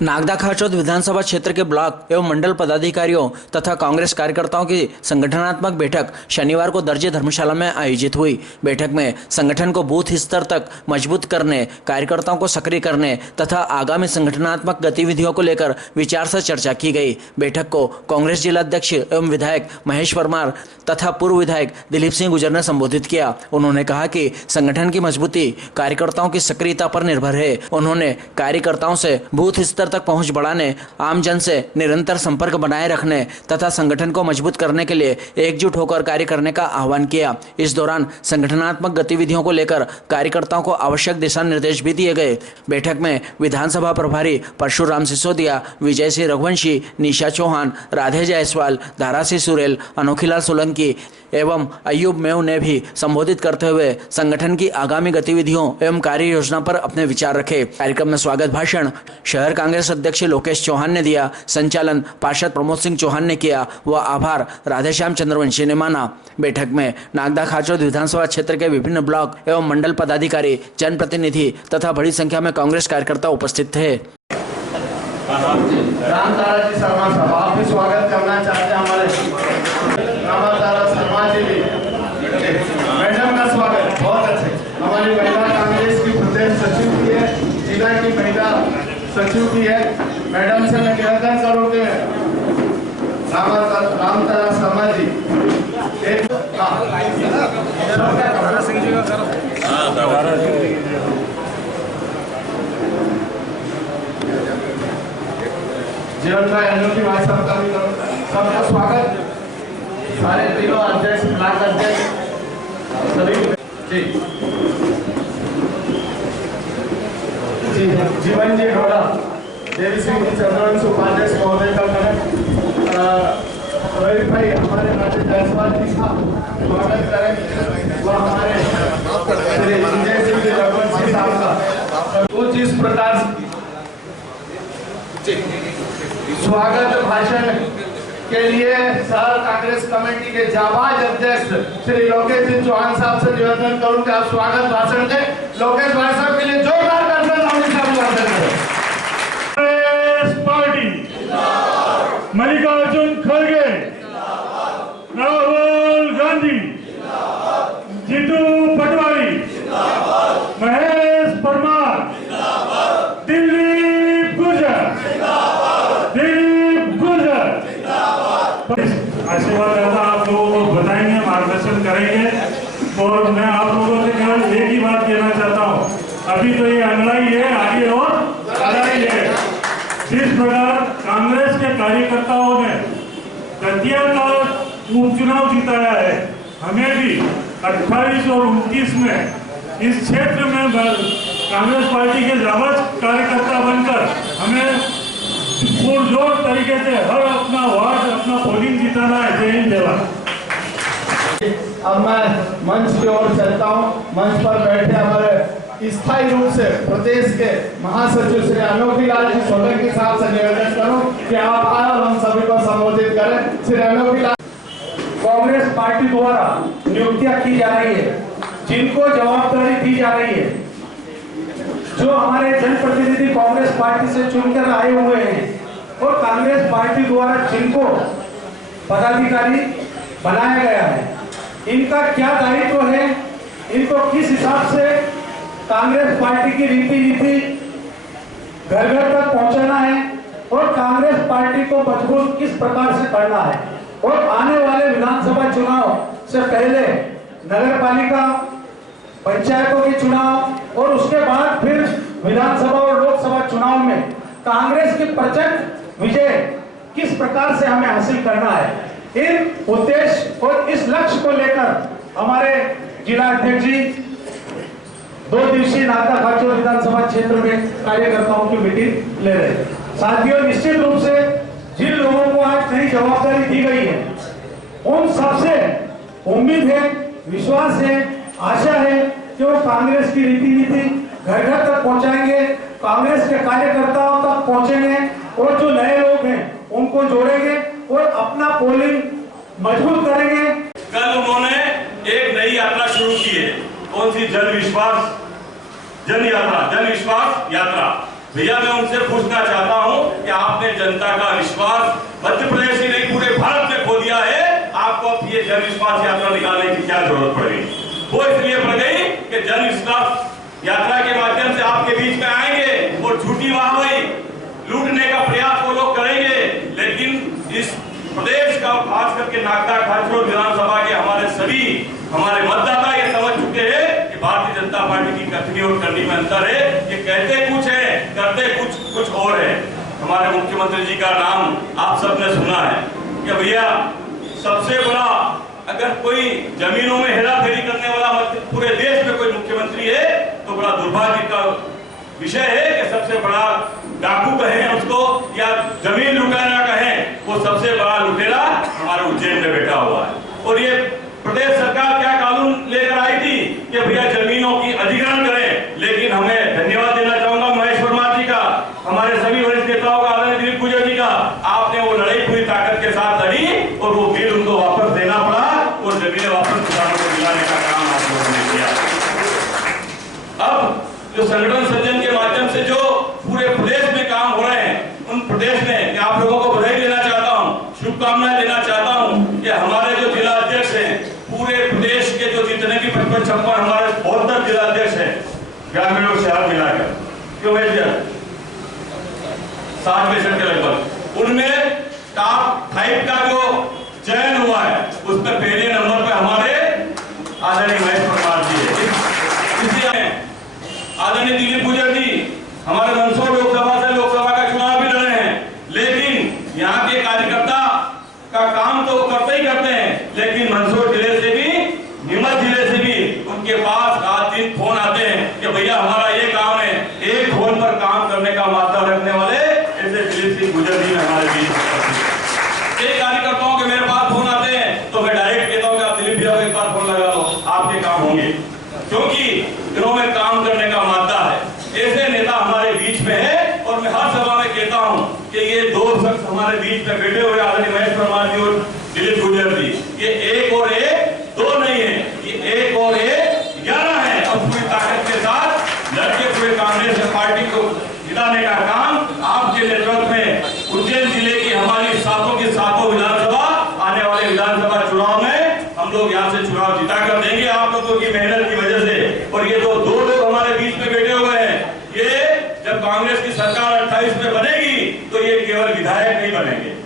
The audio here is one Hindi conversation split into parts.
नागदा खाचौद विधानसभा क्षेत्र के ब्लॉक एवं मंडल पदाधिकारियों तथा कांग्रेस कार्यकर्ताओं की संगठनात्मक बैठक शनिवार को दर्जे धर्मशाला में आयोजित हुई। बैठक में संगठन को बूथ स्तर तक मजबूत करने, कार्यकर्ताओं को सक्रिय करने तथा आगामी संगठनात्मक गतिविधियों को लेकर विचार से चर्चा की गई। बैठक को कांग्रेस जिला अध्यक्ष एवं विधायक महेश परमार तथा पूर्व विधायक दिलीप सिंह गुर्जर ने संबोधित किया। उन्होंने कहा कि संगठन की मजबूती कार्यकर्ताओं की सक्रियता पर निर्भर है। उन्होंने कार्यकर्ताओं से बूथ स्तर तक पहुंच बढ़ाने, आम जन से निरंतर संपर्क बनाए रखने तथा संगठन को मजबूत करने के लिए एकजुट होकर कार्य करने का आह्वान किया। इस दौरान संगठनात्मक गतिविधियों को लेकर कार्यकर्ताओं को आवश्यक दिशा निर्देश भी दिए गए। बैठक में विधानसभा प्रभारी परशुराम सिसोदिया, विजय सिंह रघुवंशी, निशा चौहान, राधे जायसवाल, धारासिंह सुरेल, अनोखीलाल सोलंकी एवं अयूब मेव ने भी संबोधित करते हुए संगठन की आगामी गतिविधियों एवं कार्य योजना पर अपने विचार रखे। कार्यक्रम में स्वागत भाषण शहर कांग्रेस अध्यक्ष लोकेश चौहान ने दिया। संचालन पार्षद प्रमोद सिंह चौहान ने किया व आभार राधेश्याम चंद्रवंशी ने माना। बैठक में नागदा खाचौद विधानसभा क्षेत्र के विभिन्न ब्लॉक एवं मंडल पदाधिकारी, जनप्रतिनिधि तथा बड़ी संख्या में कांग्रेस कार्यकर्ता उपस्थित थे। रामतारा जी शर्मा साहब, आप भी स्वागत करना चाहते हैं हमारे रामतारा शर्मा जी भी। मैडम का स्वागत बहुत अच्छे। हमारी महिला कांग्रेस की प्रदेश सचिव की है, जिला की महिला सचिव की है। मैडम से मैं निवेदन करूँगी रामतारा शर्मा जी जीवन भाई अनोखी भाई सबका भी सबका स्वागत। सारे तीनों अध्यक्ष, ब्लॉक अध्यक्ष सभी जी जी जीवन जी ढोला, देवी सिंह जी चंद्रवंश उपाध्यक्ष महोदय का रोहित भाई हमारे राधे जायसवाल जी का स्वागत करें वो हमारे विजय सिंह जी रघुवंशी साहब का कुछ इस प्रकार स्वागत भाषण के लिए शहर कांग्रेस कमेटी के जाबाज अध्यक्ष श्री लोकेश सिंह चौहान साहब से निवेदन करूं कि आप स्वागत भाषण दें। लोकेश भाई साहब के लिए जोरदार कांग्रेस पार्टी, मल्लिकार्जुन खड़गे, राहुल गांधी, जीतू पटवारी, महेश परमार, दिलीप गुर्जर, आशीर्वाद रहता आप लोगों को बताएंगे, मार्गदर्शन करेंगे। और मैं आप लोगों से केवल एक ही बात कहना चाहता हूँ, अभी तो ये अंगड़ाई है, आगे और लड़ाई है। जिस प्रकार कांग्रेस के कार्यकर्ताओं ने दतिया का उपचुनाव जिताया है, हमें भी 28 और 29 में इस क्षेत्र में कांग्रेस पार्टी के जाबाज कार्यकर्ता बनकर हमें पुरजोर तरीके से हर अपना वार्ड, अपना पोलिंग जिताना है। जय हिंद, जय भारत। अब मैं मंच की ओर चलता हूँ। मंच पर बैठे हमारे स्थायी रूप से प्रदेश के महासचिव श्री अनोखीलाल जी सोलंकी साहब से निवेदन करूं कि आप आए और हम सभी को संबोधित करें। श्री अनोखीलाल। कांग्रेस पार्टी द्वारा नियुक्तियां की जा रही है, जिनको जवाबदारी दी जा रही है, जो हमारे जनप्रतिनिधि कांग्रेस पार्टी से चुनकर आए हुए हैं और कांग्रेस पार्टी द्वारा जिनको पदाधिकारी बनाया गया है, इनका क्या दायित्व है, इनको किस हिसाब से कांग्रेस पार्टी की रीति नीति घर घर तक पहुंचाना है और कांग्रेस पार्टी को मजबूत किस प्रकार से करना है। और आने वाले विधानसभा चुनाव से पहले नगर पालिका, पंचायतों के चुनाव और उसके बाद फिर विधानसभा और लोकसभा चुनाव में कांग्रेस की प्रचंड विजय किस प्रकार से हमें हासिल करना है, इन उद्देश्य और इस लक्ष्य को लेकर हमारे जिला अध्यक्ष जी 2 दिवसीय नागदा खाचौद विधानसभा क्षेत्र में कार्यकर्ताओं की मीटिंग ले रहे हैं। साथियों, निश्चित रूप से जिन लोगों को आज नई जवाबदारी दी गई है, उन सबसे उम्मीद है, विश्वास है, आशा है कि वो कांग्रेस की रीति नीति घर घर तक पहुंचाएंगे, कांग्रेस के कार्यकर्ताओं तक पहुंचेंगे और जो नए लोग हैं उनको जोड़ेंगे और अपना पोलिंग मजबूत करेंगे। कल उन्होंने एक नई यात्रा शुरू की है। कौन सी? जन विश्वास जन यात्रा, जन विश्वास यात्रा। भैया मैं उनसे पूछना चाहता हूं कि आपने जनता का विश्वास मध्य प्रदेश ही नहीं पूरे भारत में खो दिया है, आपको अब ये जन विश्वास यात्रा निकालने की क्या जरूरत पड़ गई? वो इसलिए पड़ गई कि जन विश्वास यात्रा के माध्यम से आपके बीच में आएंगे और झूठी वाहवाही लूटने का प्रयास वो लोग करेंगे, लेकिन इस प्रदेश का खास करके नागदा खाचरोड विधानसभा के हमारे मतदाता ये समझ चुके हैं कि भारतीय जनता पार्टी की कथनी और करनी में अंतर है। ये कहते कुछ है, करते कुछ और है। हमारे मुख्यमंत्री जी का नाम आप सबने सुना है कि भैया सबसे बड़ा अगर कोई जमीनों में हेराफेरी करने वाला पूरे देश में कोई मुख्यमंत्री है तो बड़ा दुर्भाग्य का विषय है कि सबसे बड़ा डाकू कहें उसको या जमीन लुटेरा कहें, वो सबसे बड़ा लुटेरा हमारे उज्जैन में बैठा हुआ है। और ये प्रदेश सरकार क्या कानून लेकर आई थी कि भैया जमीनों की अधिग्रहण करें, लेकिन हमें धन्यवाद देना चाहूंगा महेश वर्मा जी का, हमारे सभी वरिष्ठ नेताओं का, आदरणीय दिलीप गुजर जी का। आपने वो लड़ाई पूरी ताकत के साथ लड़ी और वो बिल उनको वापस देना पड़ा और जमीनें वापस किसानों को दिलाने का काम आप लोगों ने किया। अब जो संगठन सृजन के माध्यम से जो पूरे प्रदेश में काम हो रहे हैं, उन प्रदेश में आप लोगों को बधाई देना चाहता हूँ, शुभकामनाएं देना चाहता हूँ कि हमारे जो जिला अध्यक्ष हैं पूरे प्रदेश के जो जितने भी 55-56 हमारे 72 जिला अध्यक्ष हैं ग्रामीण और शहर मिलाकर, क्यों है 60% के लगभग, उनमें टॉप 5 का जो चयन हुआ है उसमें पहले नंबर पे हमारे आदरणीय महेश प्रसाद जी है। इसलिए आदरणीय दिलीप गुजर जी हमारे मंदसौर लोकसभा से लोकसभा का चुनाव भी लड़े हैं, लेकिन यहाँ के कार्यकर्ता का काम तो वो करते ही करते हैं, लेकिन मंदसौर जिले से भी, नीमच जिले से भी उनके पास रात दिन फोन आते हैं कि भैया हमारा ये काम है। एक फोन पर काम करने का मादा रखने वाले ऐसे दिलीप सिंह गुजर जी हमारे बीच। कई कार्यकर्ताओं के मेरे पास फोन आते हैं तो मैं डायरेक्ट कहता हूँ कि आप दिलीप भैया को एक बार फोन लगा लो, आपके काम होंगे, क्योंकि दिनों में काम करने का मादा है। ऐसे नेता हमारे बीच में है और मैं हर सभा में कहता हूं कि ये दो शख्स हमारे बीच में बैठे हुए आदरणीय महेश वर्मा जी और दिलीप गुजर जी, ये एक और एक दो नहीं है, ये एक और एक 11 है। और पूरी ताकत के साथ लड़के पूरे कांग्रेस पार्टी को जिताने का काम आपके नेतृत्व में उज्जैन जिले की हमारी सातों की सातों विधानसभा आने वाले विधानसभा चुनाव में हम लोग यहाँ से चुनाव जिता कर देंगे आप लोगों की मेहनत की वजह से। और ये जो दो लोग हमारे बीच में बैठे हुए हैं, ये जब कांग्रेस की सरकार 28 में बनेगी तो ये केवल विधायक नहीं बनेंगे।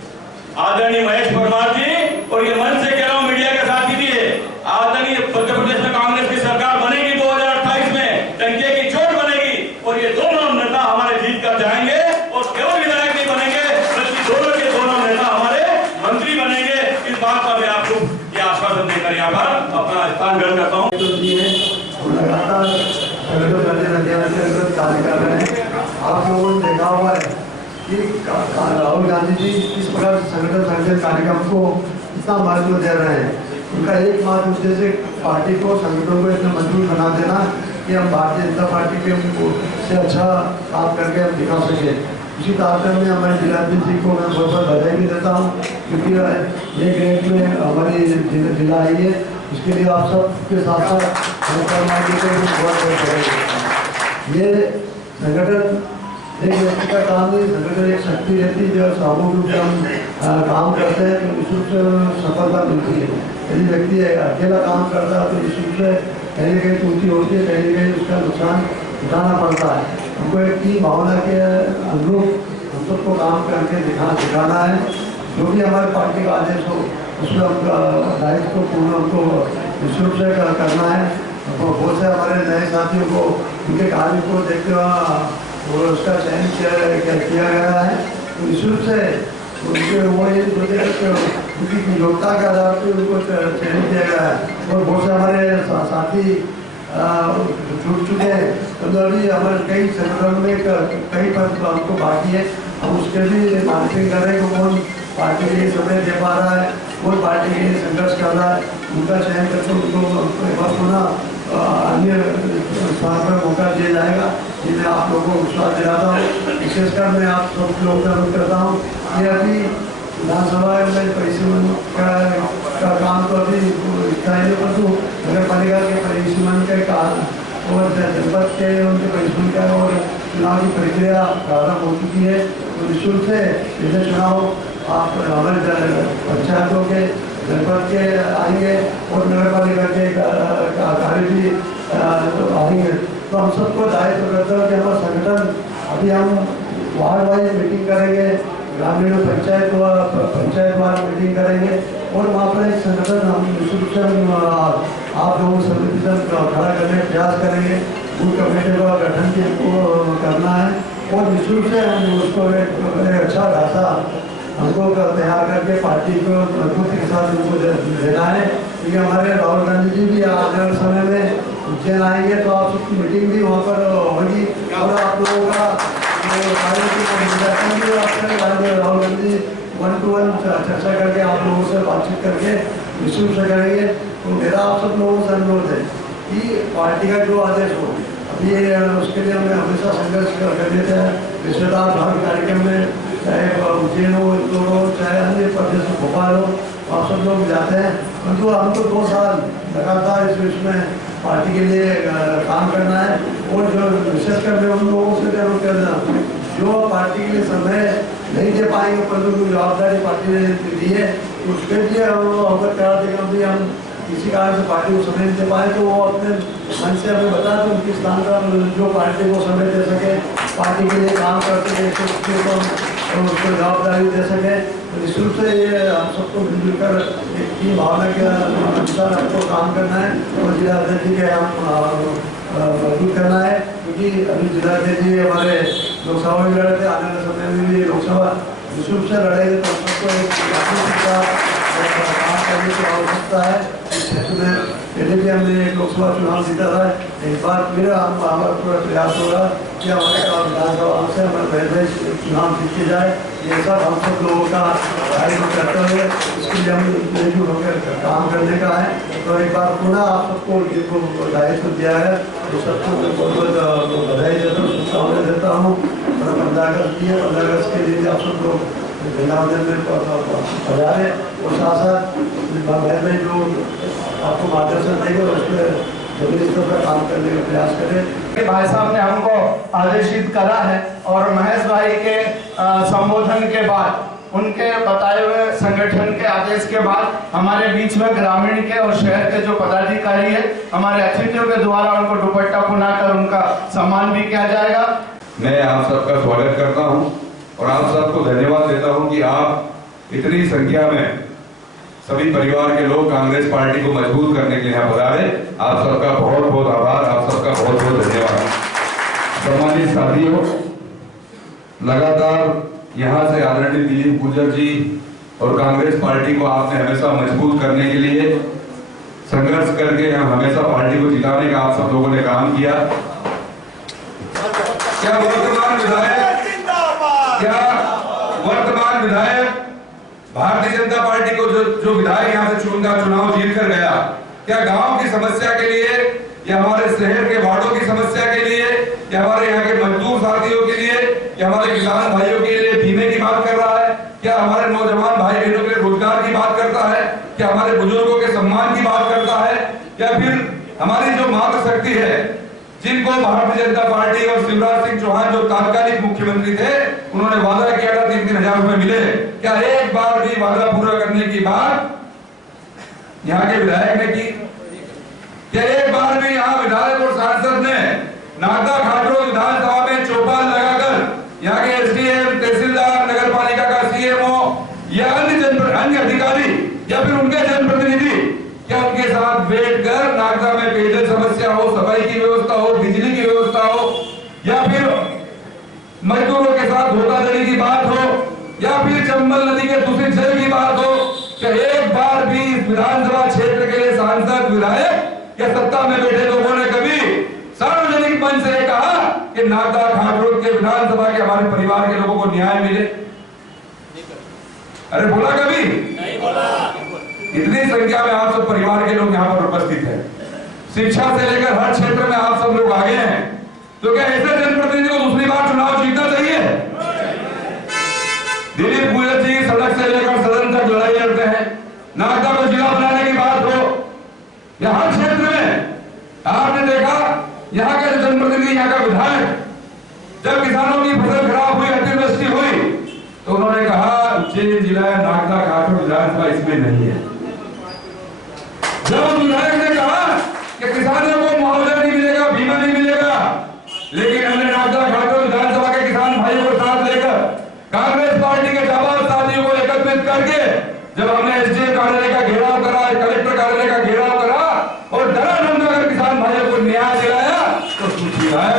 आदरणीय महेश वर्मा जी, और ये मन से कह रहा हूँ मीडिया के साथ कीजिए, आदरणीय मध्य प्रदेश में कांग्रेस की सरकार बनेगी 2028 में, टंके की चोट बनेगी और ये दोनों नेता हमारे जीत कर जाएंगे और केवल विधायक नहीं बनेंगे बल्कि दोनों के दोनों नेता हमारे मंत्री बनेंगे। इस बात का मैं आपको ये आश्वासन देकर यहाँ पर अपना स्थान ग्रहण करता हूँ। लगातार कार्य कर रहे हैं। आप लोगों ने देखा हुआ है कि राहुल गांधी जी किस प्रकार संगठन संगठन कार्यक्रम को इतना महत्व दे रहे हैं। उनका एकमात्र उद्देश्य पार्टी को, संगठनों को इतना मजबूत बना देना कि हम भारतीय जनता पार्टी के से अच्छा काम करके हम दिखा सके। इसी ताकत में हमारे जिलाध्यक्ष जी को मैं बहुत बहुत बधाई भी देता हूँ, क्योंकि ये ग्रेड में हमारी जिला आई है, इसके लिए आप सब के साथ साथ ये संगठन एक व्यक्ति का काम नहीं, संगठन एक शक्ति रहती है। जब सामूहिक रूप से हम काम करते हैं तो इस रूप से सफलता मिलती है। यदि व्यक्ति अकेला काम करता है तो इस रूप से कहीं न कहीं त्रुटि होती है, कहीं न कहीं उसका नुकसान उठाना पड़ता है। हमको एक टीम भावना के अनुरूप हम सबको काम करके दिखाना है। जो भी हमारे पार्टी का आदेश हो उसमें हमका दायित्व को पूर्ण हमको निश्चित रूप से करना है। बहुत से हमारे नए साथियों को उनके कार्य को देखते हुए उसका चयन किया गया है। तो निश्चित रूप से उनके वो उनकी योग्यता के आधार पर उनको चयन किया गया है। और बहुत से हमारे साथी छूट चुके हैं, तो अभी हमारे कई संगठन में कई पद हमको बाकी है। हम उसके भी मॉनिटरिंग कर रहे हैं कि कौन पार्टी के लिए समय दे पा रहा है, कौन पार्टी के लिए संघर्ष कर रहा है, उनका चयन करके उनको पुनः अन्य स्थान पर मौका दिया जाएगा। ये मैं आप लोगों को विश्वास दिलाता हूँ। विशेषकर मैं आप सब लोग का अनुरोध करता हूँ कि अभी विधानसभा में परिसीमन का काम तो अभी स्थायी परंतु नगर पालिका के परिसीमन के कारण और जनपद के उनके परिसीमन का और चुनाव की प्रक्रिया प्रारंभ हो चुकी है। तो निःशुल्क से पिछले चुनाव आप हमारे पंचायतों के, जनपद के आएंगे और नगर पालिका के कार्य भी आएंगे। तो हम सबको दायित्व करते हैं कि हमारा संगठन, अभी हम वार्ड वाइज मीटिंग करेंगे, ग्रामीण पंचायत वार मीटिंग करेंगे और वहाँ पर एक संगठन हम निःशुल्क आप लोगों को सर्वप्रथम खड़ा करने का प्रयास करेंगे। बूथ कमेटी का गठन करना है और निःशुल्क से हम उसको एक अच्छा खासा हमको तैयार करके पार्टी को मजबूती के साथ उनको देना है। क्योंकि हमारे राहुल गांधी जी भी आने वाले समय में उज्जैन आएंगे तो आप सबकी मीटिंग भी वहाँ पर होगी और आप लोगों का राहुल गांधी 1-to-1 चर्चा करके आप लोगों से बातचीत करके निःशुल्क से करेंगे। तो मेरा आप सब लोगों से अनुरोध है कि पार्टी का जो आदेश हो, अभी उसके लिए हमें हमेशा संघर्ष कर लेते हैं। रिश्तेदार भाग कार्यक्रम में चाहे उज्जैन हो, इंदौर हो, चाहे अन्य प्रदेश में भोपाल हो, आप सब लोग जाते हैं। परंतु हमको 2 साल लगातार इस विषय में पार्टी के लिए काम करना है और जो विशेषकर मैं उन लोगों से जरूर करना जो पार्टी के लिए समय नहीं दे पाएंगे, परंतु जवाबदारी पार्टी ने दी है उसके लिए अवगत करा देगा। भी हम किसी कारण से पार्टी को समय नहीं दे पाए तो वो अपने मन से हमें बता दें उनके स्थान पर जो पार्टी को समय दे सके, पार्टी के लिए काम कर सके, तो उसको जवाबदारी दे सके। तो निःशुल्क से ये हम सबको मिलजुल कर एक टीम भावना के अनुसार हमको काम करना है और जिला अध्यक्ष के हम मजबूत करना है। क्योंकि अभी जिला अध्यक्ष जी हमारे लोकसभा में लड़े थे, आने वाले समय में भी लोकसभा निःशुल्क से लड़ेंगे तो सबको एक काम करने की आवश्यकता है। इस क्षेत्र में पहले भी हमने एक लोकसभा चुनाव जीता था, एक बार फिर हमारा पूरा प्रयास होगा कि हमारे विधानसभा से हमारे पहले चुनाव जीते जाए। ये सब हम सब लोगों का दायित्व कर्तव्य है, इसके लिए हम एकजुट होकर काम करने का है। तो एक बार पुनः आप सबको जो दायित्व दिया है तो सबको बहुत बहुत बधाई देता हूँ, शुभकामनाएं देता हूँ। 15 अगस्त की है, 15 अगस्त के लिए आप सब लोग जिलावदन में पधारे और साथ साथ में जो आपको मार्गदर्शन देंगे उस पर जमीनी स्तर पर काम करने का प्रयास करें। भाई साहब ने हमको आदेशित करा है और महेश भाई के संबोधन के बाद, उनके बताए हुए संगठन के आदेश के बाद हमारे बीच में ग्रामीण के और शहर के जो पदाधिकारी है, हमारे अतिथियों के द्वारा उनको दुपट्टा पहनाकर उनका सम्मान भी किया जाएगा। मैं आप सबका स्वागत करता हूं और आप सबको धन्यवाद देता हूं कि आप इतनी संख्या में सभी परिवार के लोग कांग्रेस पार्टी को मजबूत करने के लिए यहाँ पधारे। आप सबका बहुत बहुत आभार, आप सबका बहुत बहुत धन्यवाद। सम्मानित साथियों, लगातार यहाँ से आदरणीय दिलीप गुर्जर जी और कांग्रेस पार्टी को आपने हमेशा मजबूत करने के लिए संघर्ष करके हमेशा पार्टी को जिताने का आप सब लोगों ने काम किया। क्या वर्तमान विधायक भारतीय जनता पार्टी को जो विधायक यहाँ से चुनाव जीत कर गया, क्या गांव की समस्या के लिए या हमारे शहर के वार्डों की समस्या के लिए या हमारे यहाँ के मजदूर साथियों के लिए या हमारे किसान भाइयों के लिए बीमे की बात कर रहा है? क्या हमारे नौजवान भाई बहनों के लिए रोजगार की बात करता है? क्या हमारे बुजुर्गों के सम्मान की बात करता है? या फिर हमारी जो मातृशक्ति है, जिनको भारतीय जनता पार्टी और शिवराज सिंह चौहान जो तात्कालिक मुख्यमंत्री थे, उन्होंने वादा किया था 3-3 हजार रुपए मिले, क्या एक बार भी वादा पूरा करने की बात यहाँ के विधायक ने की? क्या एक बार भी यहाँ विधायक और सांसद ने नागदा घाटरों विधानसभा में चौपाल लगाकर यहाँ के एसडीएम, तहसीलदार, नगर पालिका का सीएमओ या अन्य अधिकारी या फिर उनके जनप्रतिनिधि, क्या उनके साथ बैठकर नागदा में पेयजल समस्या हो, सफाई की व्यवस्था हो, बिजली की व्यवस्था हो या फिर मजदूरों के साथ धोखाधड़ी की बात हो या फिर चंबल नदी के दूषित जल की बात हो, क्या एक बार भी विधानसभा क्षेत्र के लिए सांसद, विधायक या सत्ता में बैठे लोगों ने कभी सार्वजनिक मंच से कहा कि नागदा घाटरोड के विधानसभा के हमारे परिवार के लोगों को न्याय मिले? अरे बोला कभी? नहीं बोला। इतनी संख्या में आप सब परिवार के लोग यहाँ पर उपस्थित हैं, शिक्षा से लेकर हर क्षेत्र में आप सब लोग आगे हैं, तो क्या ऐसे जनप्रतिनिधि को दूसरी बार चुनाव जीतना चाहिए? दिलीप गुर्जर जी सड़क से लेकर सदन तक लड़ाई लड़ते हैं, नागदा को जिला बनाने की बात हो या हर क्षेत्र में आपने देखा यहाँ का जनप्रतिनिधि, यहाँ का विधायक मुमकिन नहीं है। जब विधायक ने कहा कि किसानों को मुआवजा नहीं मिलेगा, बीमा नहीं मिलेगा, लेकिन हमने नागदा घाटों विधानसभा के किसान भाइयों को साथ लेकर कांग्रेस पार्टी के जाबाज साथियों को एकत्रित करके जब हमने एसडीएम कार्यालय का घेराव करा, कलेक्टर कार्यालय का घेराव करा और डराधमका कर किसान भाइयों को न्याय दिलाया, तो सुखी है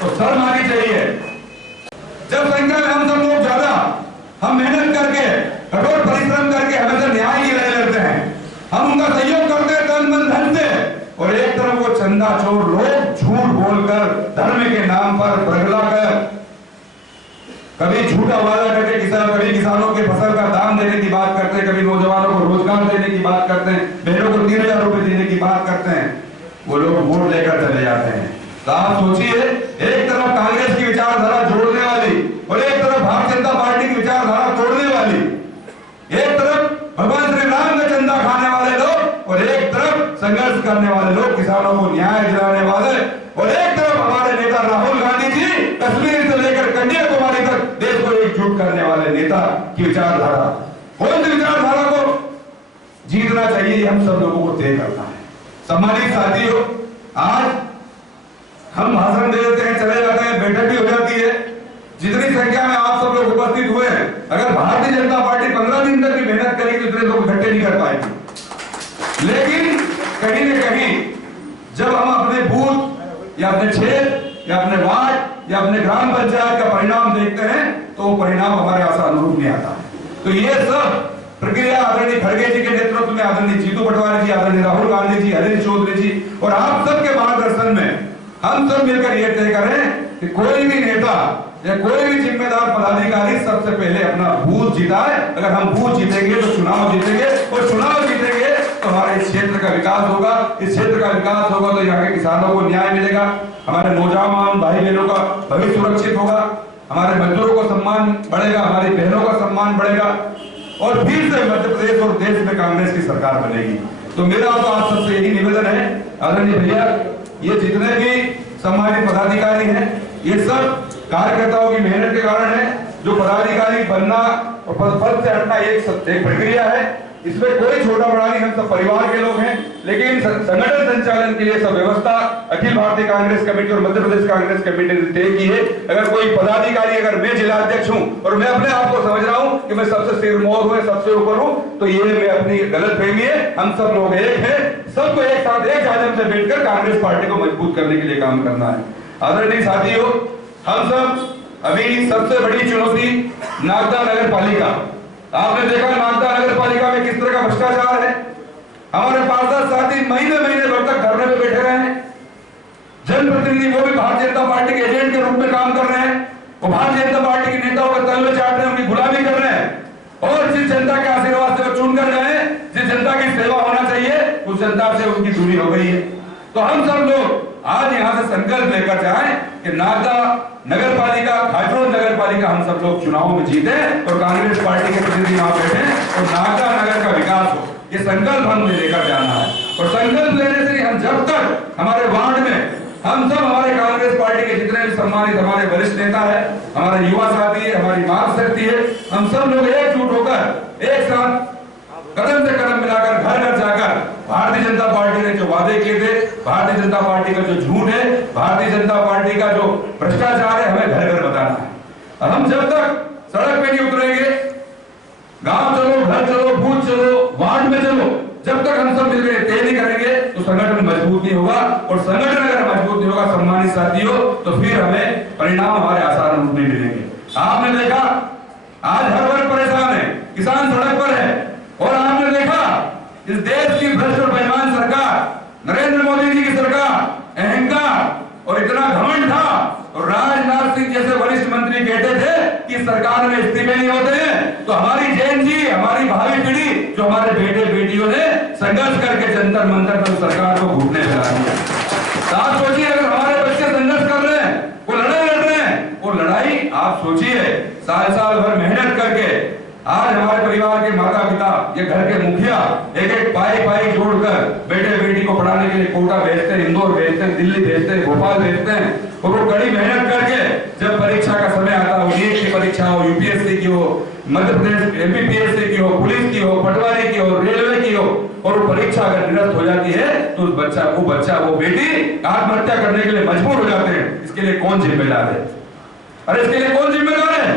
तो शर्म आनी चाहिए। जब संख्या में हम सब लोग ज्यादा, हम मेहनत करके कठोर परिश्रम करके हमेशा न्याय की लड़ाई लड़ते हैं, हम उनका सहयोग करते हैं तन मन धन से, और एक तरफ वो चंदा चोर लोग झूठ बोलकर धर्म के नाम पर बरगलाकर कभी झूठा वादा करके कभी किसानों के फसल का दाम देने की बात करते हैं, कभी नौजवानों को रोजगार देने की बात करते हैं, बहनों को 3000 रुपए देने की बात करते हैं, वो लोग वोट लेकर चले जाते हैं। तो आप सोचिए, एक तरफ कांग्रेस की विचारधारा जोड़ने वाली और एक तरफ भारतीय जनता पार्टी की विचारधारा तोड़ने वाली, एक तरफ भगवान श्री राम का चंदा खाने वाले लोग और एक तरफ संघर्ष करने वाले लोग, किसानों को न्याय दिलाने वाले, और एक तरफ हमारे नेता राहुल गांधी जी कश्मीर से लेकर कन्याकुमारी तक देश को एकजुट करने वाले नेता की विचारधारा। कौन सी विचारधारा को जीतना चाहिए, हम सब लोगों को तय करना है। सम्मानित साथियों, आज हम भाषण दे देते हैं, चले जाते हैं, बैठक भी हो जाती है। जितनी संख्या में आप सब लोग उपस्थित हुए हैं, अगर भारतीय जनता पार्टी 15 दिन तक भी मेहनत करेगी तो इतने लोग इकट्ठे नहीं कर पाएगी। लेकिन कहीं न कहीं जब हम अपने बूथ या अपने क्षेत्र या अपने वार्ड या अपने ग्राम पंचायत का परिणाम देखते हैं तो वो परिणाम हमारे आशा अनुरूप नहीं आता है। तो ये सब प्रक्रिया आदरणीय खड़गे जी के नेतृत्व में, आदरणीय जीतू पटवारी जी, आदरणीय राहुल गांधी जी, हरीश चौधरी जी और आप सबके मार्गदर्शन में हम सब मिलकर ये तय करें कि कोई भी नेता या कोई भी जिम्मेदार पदाधिकारी सबसे पहले अपना बूथ जिताए। अगर हम बूथ जीतेंगे तो चुनाव जीतेंगे, और चुनाव जीतेंगे तो हमारे इस क्षेत्र का विकास होगा। इस क्षेत्र का विकास होगा तो यहाँ के किसानों को न्याय मिलेगा, हमारे नौजवान भाई बहनों का भविष्य सुरक्षित होगा, हमारे मजदूरों का सम्मान बढ़ेगा, हमारी बहनों का सम्मान बढ़ेगा, और फिर से मध्य प्रदेश और देश में कांग्रेस की सरकार बनेगी। तो मेरा तो आप सबसे यही निवेदन है, आदरणीय भैया, ये जितने भी सम्मानित पदाधिकारी हैं, ये सब कार्यकर्ताओं की मेहनत के कारण है। जो पदाधिकारी बनना और पद से हटना एक प्रक्रिया है, इसमें कोई छोटा बड़ा नहीं, हम सब परिवार के लोग हैं। लेकिन संगठन संचालन के लिए सब व्यवस्था अखिल भारतीय कांग्रेस कमेटी और मध्य प्रदेश कांग्रेस कमेटी ने तय की है। अगर कोई पदाधिकारी, अगर मैं जिला अध्यक्ष हूं और मैं अपने आप को समझ रहा हूं कि मैं सबसे सिरमौर हूं, सबसे ऊपर हूं, तो ये मैं अपनी गलत फहमी है। हम सब लोग एक हैं, सबको एक साथ एक आदम से बैठकर कांग्रेस पार्टी को मजबूत करने के लिए काम करना है। आदरणीय साथियों, हम सब अभी सबसे बड़ी चुनौती नागदा नगर पालिका, आपने देखा नागदा नगर पालिका में किस तरह का भ्रष्टाचार है। हमारे पार्षद साथी महीने महीने भर तक धरने पे बैठे रहे हैं। जनप्रतिनिधि वो भी भारतीय जनता पार्टी के एजेंट के रूप में काम कर रहे हैं, वो भारतीय जनता पार्टी के नेताओं का तलवे चाट रहे हैं, उनकी गुलामी कर रहे हैं, और जिस जनता के आशीर्वाद से वो चुन कर गए, जिस जनता की सेवा होना चाहिए, उस जनता से उनकी दूरी हो गई है। तो हम सब लोग आज यहाँ से संकल्प लेकर जाएं कि नागदा नगर पालिका, घाटरोड नगर पालिका हम सब लोग चुनाव में जीते और कांग्रेस पार्टी के प्रतिनिधि वहां बैठे और नागदा नगर का विकास हो। ये संकल्प हमें लेकर जाना है, और संकल्प लेने से हम जब तक हमारे वार्ड में हम सब, हमारे कांग्रेस पार्टी के जितने भी सम्मानित हमारे वरिष्ठ नेता है, हमारे युवा साथी है, हमारी मार्ग शक्ति है, हम सब लोग एकजुट होकर एक साथ कदम से कदम मिलाकर घर घर जाकर भारतीय जनता पार्टी ने जो वादे किए थे, भारतीय जनता पार्टी का जो झूठ है, भारतीय जनता पार्टी का जो भ्रष्टाचार है, हमें घर घर बताना है। हम जब तक सड़क पे नहीं उतरेंगे, गांव चलो, घर चलो, बूथ चलो, वार्ड में चलो, जब तक हम सब मिलकर तय नहीं करेंगे तो संगठन मजबूत नहीं होगा, और संगठन अगर मजबूत नहीं होगा सम्मानित साथियों, तो फिर हमें परिणाम हमारे आसान रूप नहीं मिलेंगे। आपने देखा आज हर वर्ग परेशान है, किसान सड़क पर है, और आपने देखा इस देश की भ्रष्ट और बेईमान सरकार, नरेंद्र मोदी जी की सरकार, अहंकार और इतना घमंड था, और राजनाथ सिंह जैसे वरिष्ठ मंत्री कहते थे कि सरकार में इस्तीफे नहीं होते हैं, तो हमारी जैन जी, हमारी भावी पीढ़ी, जो हमारे बेटे बेटियों ने संघर्ष करके जंतर मंतर पर सरकार को घुटने लगा दिया। आप सोचिए, अगर हमारे बच्चे संघर्ष कर रहे हैं, वो लड़ाई लड़ रहे हैं, वो लड़ाई आप सोचिए साल साल भर मेहनत करके आज हमारे परिवार के माता पिता, ये घर के मुखिया एक एक पाई जोड़कर बेटे बेटी को पढ़ाने के लिए कोटा भेजते हैं, इंदौर भेजते हैं, दिल्ली भेजते हैं, भोपाल भेजते हैं, और वो कड़ी मेहनत करके जब परीक्षा का समय आता है, नीट की परीक्षा हो, यूपीएससी की हो, मध्य प्रदेश एमपीपीएससी की हो, पुलिस की हो, पटवारी की हो, रेलवे की हो, और वो परीक्षा अगर निरस्त हो जाती है तो उस बच्चा वो बेटी आत्महत्या करने के लिए मजबूर हो जाते हैं। इसके लिए कौन जिम्मेदार है? अरे इसके लिए कौन जिम्मेदार है?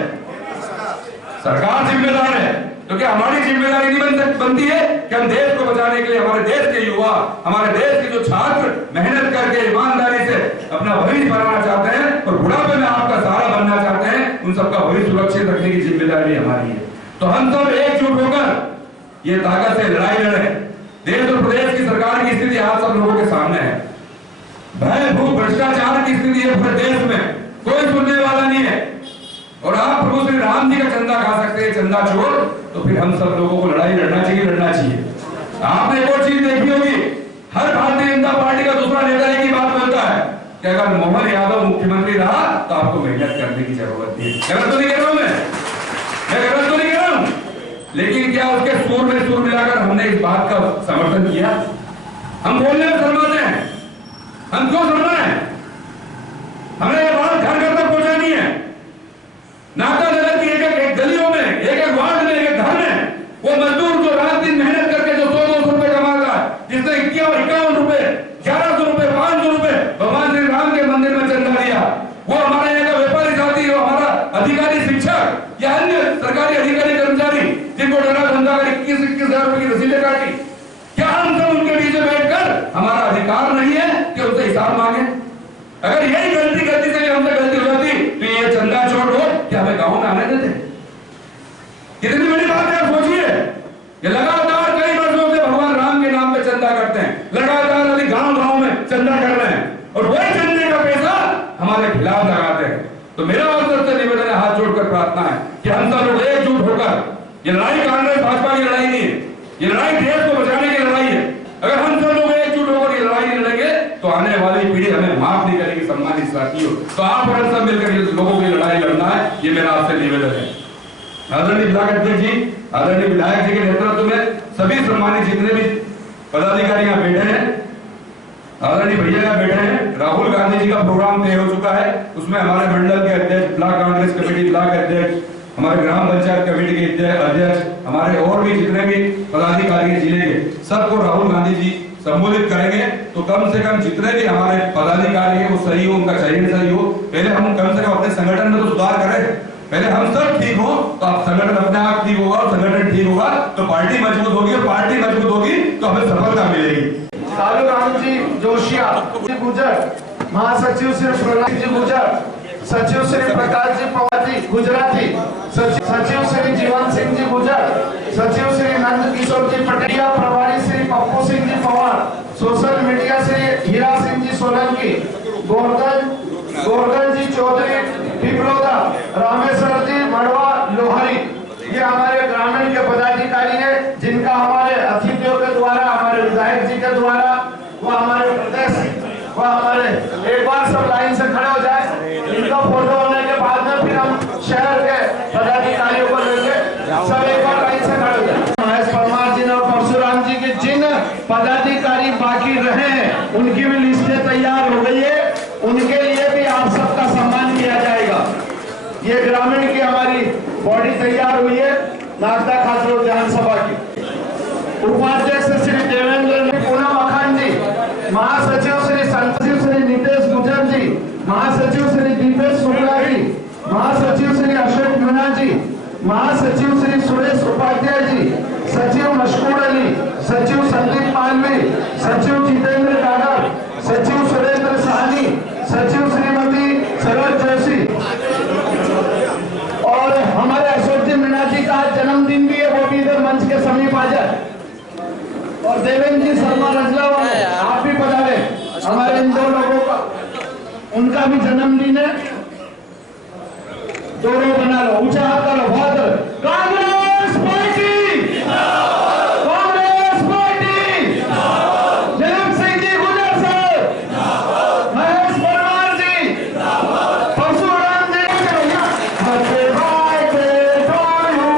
सरकार जिम्मेदार है। तो क्या हमारी जिम्मेदारी नहीं बनती है कि हम देश को बचाने के लिए, हमारे देश के युवा, हमारे देश के जो छात्र मेहनत करके ईमानदारी से अपना भविष्य बनाना चाहते हैं और बुढ़ापे में आपका सहारा बनना चाहते हैं, उन सबका भविष्य सुरक्षित रखने की जिम्मेदारी हमारी है। तो हम सब एकजुट होकर ये ताकत से लड़ाई लड़े। देश और प्रदेश की सरकार की स्थिति आज सब लोगों के सामने है। भय भूख भ्रष्टाचार की स्थिति है पूरे देश में, कोई सुनने वाला नहीं है। और आप प्रभु श्री राम जी का चंदा खा सकते हैं, चंदा चोर, तो फिर हम सब लोगों को लड़ाई लड़ना चाहिए। आपने एक और चीज देखी होगी, हर भारतीय जनता पार्टी का दूसरा नेता एक ही बात बोलता है कि अगर मोहन यादव मुख्यमंत्री रहा तो आपको मेहनत करने की जरूरत है। गलत तो नहीं कह रहा हूं मैं गलत तो नहीं कह रहा हूं, लेकिन क्या उसके सुर में सुर मिलाकर हमने इस बात का समर्थन किया? हम बोलने में शर्माते हैं। हम क्यों शर्माए? हमें यह बात घर घर तक पहुंचानी है। नाका नगर की एक गलियों में, एक वार्ड में, एक घर में वो मजदूर जो रात दिन मेहनत करके जो 100-200 रुपए कमाता है, जिसने 51 रुपए, 1100 रुपए, 500 रुपए भगवान श्री राम के मंदिर में चंदा दिया, वो हमारे यहाँ का व्यापारी साथी, वो हमारा अधिकारी, शिक्षक या अन्य सरकारी अधिकारी कर्मचारी जिनको डरा धंधा कर 21-21 हजार रुपए की रसीदें काटी, क्या हम सब उनके बीच में बैठकर हमारा अधिकार नहीं है कि उनसे हिसाब मांगे? अगर यही गलती से हमसे गलती हो जाती तो ये चंदा चोर हो क्या हमें गांव में आने देते? कितनी बड़ी बात है, आप सोचिए। ये लगातार कई वर्षों से भगवान राम के नाम पे चंदा करते हैं, लगातार अभी गांव में चंदा कर रहे हैं, और वही चंदे का पैसा हमारे खिलाफ लगाते हैं। तो मेरा और सबसे निवेदन है, हाथ जोड़कर प्रार्थना है कि हम सब लोग एकजुट होकर, ये लड़ाई कांग्रेस भाजपा की लड़ाई नहीं है, ये लड़ाई देश को बचाने की लड़ाई है। अगर हम सब लोग एकजुट होकर ये लड़ाई नहीं लड़ेंगे तो आने वाली पीढ़ी हमें माफ नहीं करेगी। सम्मानित साथियों, तो आप और हम सब मिलकर ये लोगों की लड़ाई लड़ना है, ये मेरा आपसे निवेदन है। आदरणीय ब्लॉक अध्यक्ष जी, आदरणीय विधायक जी के नेतृत्व में सभी सम्मानित जितने भी पदाधिकारी यहाँ बैठे हैं, आदरणीय भैया यहाँ बैठे हैं, राहुल गांधी जी का प्रोग्राम तय हो चुका है, उसमें हमारे मंडल के अध्यक्ष, ब्लॉक कांग्रेस कमेटी ब्लॉक अध्यक्ष, हमारे ग्राम पंचायत कमेटी के अध्यक्ष, हमारे और भी जितने भी पदाधिकारी जिले के, सबको राहुल गांधी जी संबोधित करेंगे। तो कम से कम जितने भी हमारे पदाधिकारी हैं वो सही हो, उनका चयन सही हो। पहले हम कम से कम अपने संगठन में तो सुधार करें, पहले हम सब ठीक हो तो आप संगठन अपने आप ठीक होगा, और संगठन ठीक होगा तो पार्टी मजबूत होगी, और पार्टी मजबूत होगी तो हमें सफलता मिलेगी। कालू राम जी जोशिया गुजर, महासचिव श्री प्रहलाद जी गुजर, सचिव श्री प्रकाश जी पवार जी गुजराती, सचिव श्री जीवन सिंह जी गुजर, सचिव श्री नंद किशोर जी पटेल, प्रभारी श्री पप्पू सिंह जी पवार, सोशल मीडिया श्री हीरा सिंह जी सोलंकी, गोरगन जी चौधरी पिपलोदा, रामेश्वर जी मड़वा लोहारी, ये हमारे ग्रामीण के पदाधिकारी हैं, जिनका हमारे अतिथियों के द्वारा, हमारे विधायक जी के द्वारा, वो हमारे प्रदेश, वो हमारे, एक बार सब लाइन से खड़े हो जाए, इनका फोटो होने के बाद में फिर हम शहर के पदाधिकारियों को लेंगे, सब एक बार लाइन से खड़े हो जाए। महेश परमार जी और परशुराम जी के जिन पदाधिकारी बाकी रहे हैं उनकी भी लिस्टें तैयार हो गई है, उनके लिए भी आप सबका सम्मान किया जाएगा। ये ग्रामीण की हमारी बॉडी तैयार हुई है, नागदा खासरो विधानसभा की। उपाध्यक्ष श्री देवेंद्र पूनम अखान जी, महासचिव श्री संतशिव श्री नितेश गुजर जी, महासचिव श्री दीपेश शुक्ला जी, महासचिव श्री अशोक मीणा जी, महासचिव श्री सुरेश उपाध्याय जी, सचिव मशकूर अली, सचिव संदीप मालवी, सचिव जितेंद्र डागर, सचिव सुरेंद्र साहनी, सचिव श्रीमती सरोज जोशी, और हमारे अशोक जी मीणा जी का जन्मदिन भी है, वो भी इधर मंच के समीप आ जाए। और देवेंद्र जी शर्मा रजला वाले आप भी पधारे, हमारे इन दो लोगों का, उनका भी जन्मदिन है। दोनों बना लो, ऊंचा हाथ करो, बहुत Congress party, Congress party, Janak Singh ji Gujar sir, Mahesh Parmar ji, Parshuram ji, happy birthday to you,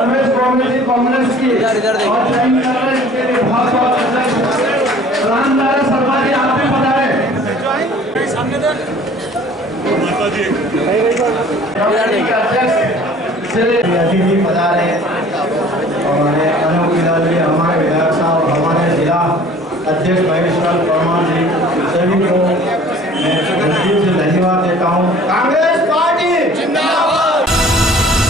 Sarvesh comedy Congress की इधर देखिए। और ज्वाइन कर रहे हैं, इनके लिए बहुत बहुत रामदारा शर्मा जी आप भी पधारे। अध्यक्ष श्री अतिथि पधारे और अनोखी